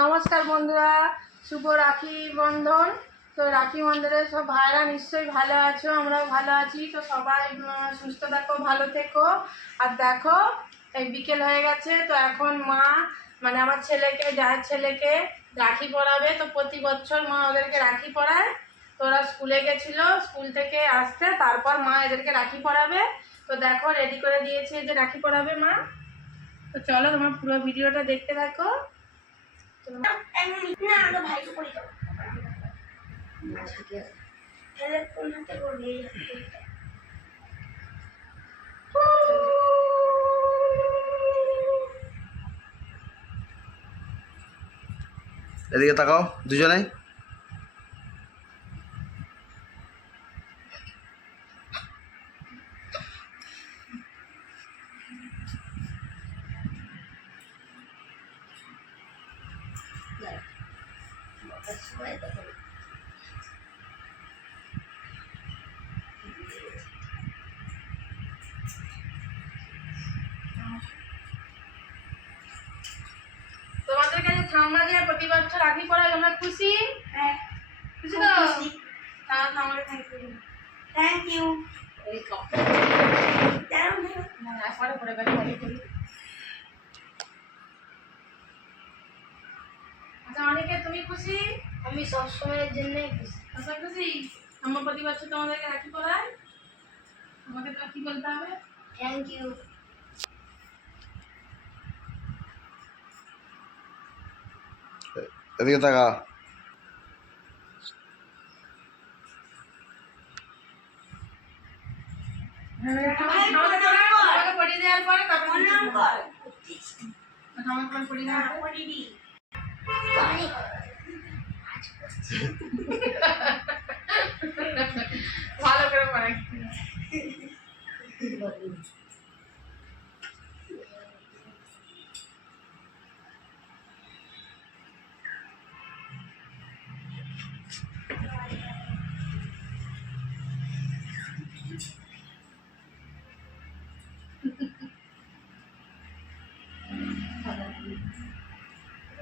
নমস্কার বন্ধুরা, শুভ রাখি বন্ধন। তো রাখি বন্ধনের সব ভাইরা নিশ্চয়ই ভালো আছো, আমরাও ভালো আছি। তো সবাই সুস্থ থাকো, ভালো থেকো। আর দেখো, এই বিকেল হয়ে গেছে, তো এখন মা মানে আমার ছেলেকে যার ছেলেকে রাখি পরাবে তো প্রতি বছর মা ওদেরকে রাখি পরায় তো ওরা স্কুলে গেছিল, স্কুল থেকে আসতে তারপর মা এদেরকে রাখি পরাবে তো দেখো রেডি করে দিয়েছে যে রাখি পরাবে মা। তো চলো তোমার পুরো ভিডিওটা দেখতে থাকো। না তাকাও দুজনে করে দাও। তাহলে কোন হাতে করবে এই হাতে? করবে। তোমাদের কাছে ঠাম্মা যে প্রতি বছর রাখি পড়ায় তোমরা খুশি? হ্যাঁ। খুশি তো। তাহলে ঠাম্মাকে থ্যাংক ইউ থ্যাংক ইউ দাঁড়াও। একবারে পরে গেলে বাড়ি করি আচ্ছা অনেকে তুমি খুশি আমি সবসময়ের জন্যই খুশি আচ্ছা খুশি ঠাম্মা প্রতি বছর তোমাদেরকে রাখি পড়ায় আমাকে তো কি বলতে হবে থ্যাংক ইউ এদিকে তাকা ঠাম্মাকে পড়ায়, ঠাম্মাকে পরিয়ে দেওয়ার পরে তারপর প্রণাম কর ঠাম্মাকে পরে পরিয়ে দেওয়ার পরে ভালো করে এই, মিষ্টি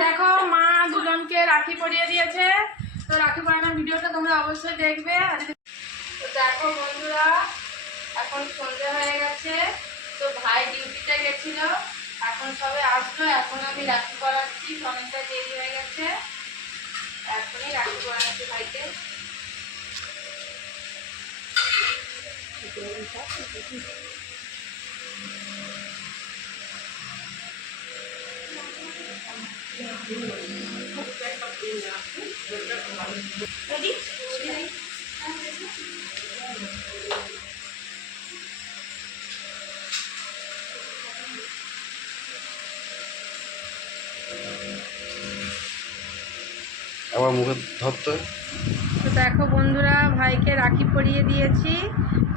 দেখো মা দুজনকে রাখি পরিয়ে দিয়েছে তো রাখি পরানোর ভিডিওটা তোমরা অবশ্যই দেখবে আর তো দেখো বন্ধুরা এখন সন্ধে হয়ে গেছে তো ভাই ডিউটিতে গেছিল এখন সবে আসলো এখন আমি রাখি পরাচ্ছি অনেকটা দেরি হয়ে গেছে এখনই রাখি পরাচ্ছি ভাইকে Ready? আবার মুখে ধরতে তো দেখো বন্ধুরা, ভাইকে রাখি পরিয়ে দিয়েছি।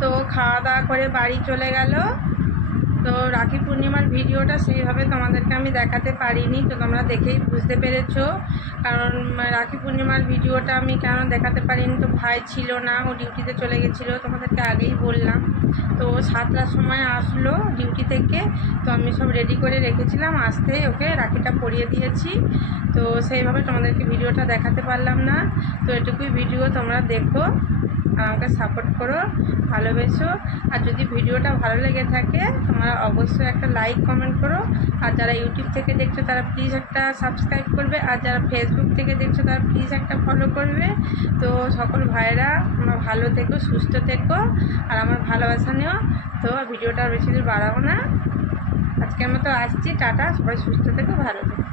তো খাওয়া দাওয়া করে বাড়ি চলে গেল। তো রাখি পূর্ণিমার ভিডিওটা সেইভাবে তোমাদেরকে আমি দেখাতে পারিনি, তো তোমরা দেখেই বুঝতে পেরেছ। কারণ রাখি পূর্ণিমার ভিডিওটা আমি কেন দেখাতে পারিনি তো ভাই ছিল না, ও ডিউটিতে চলে গেছিল, তোমাদেরকে আগেই বললাম। তো সাতটার সময় আসলো ডিউটি থেকে, তো আমি সব রেডি করে রেখেছিলাম, আসতে ওকে রাখিটা পরিয়ে দিয়েছি। তো সেইভাবে তোমাদেরকে ভিডিওটা দেখাতে পারলাম না। তো এটুকুই ভিডিও তোমরা দেখো, আর আমাকে সাপোর্ট করো, ভালোবেসো। আর যদি ভিডিওটা ভালো লেগে থাকে, তোমরা অবশ্যই একটা লাইক কমেন্ট করো। আর যারা ইউটিউব থেকে দেখছ, তারা প্লিজ একটা সাবস্ক্রাইব করবে। আর যারা ফেসবুক থেকে দেখছ, তারা প্লিজ একটা ফলো করবে। তো সকল ভাইয়েরা, তোমরা ভালো থেকো, সুস্থ থেকো। আর আমার ভালোবাসা নিও। তো ভিডিওটা বেশি দূর বাড়াবো না। আজকের মতো আসছি, টাটা। সবাই সুস্থ থেকো, ভালো থেকো।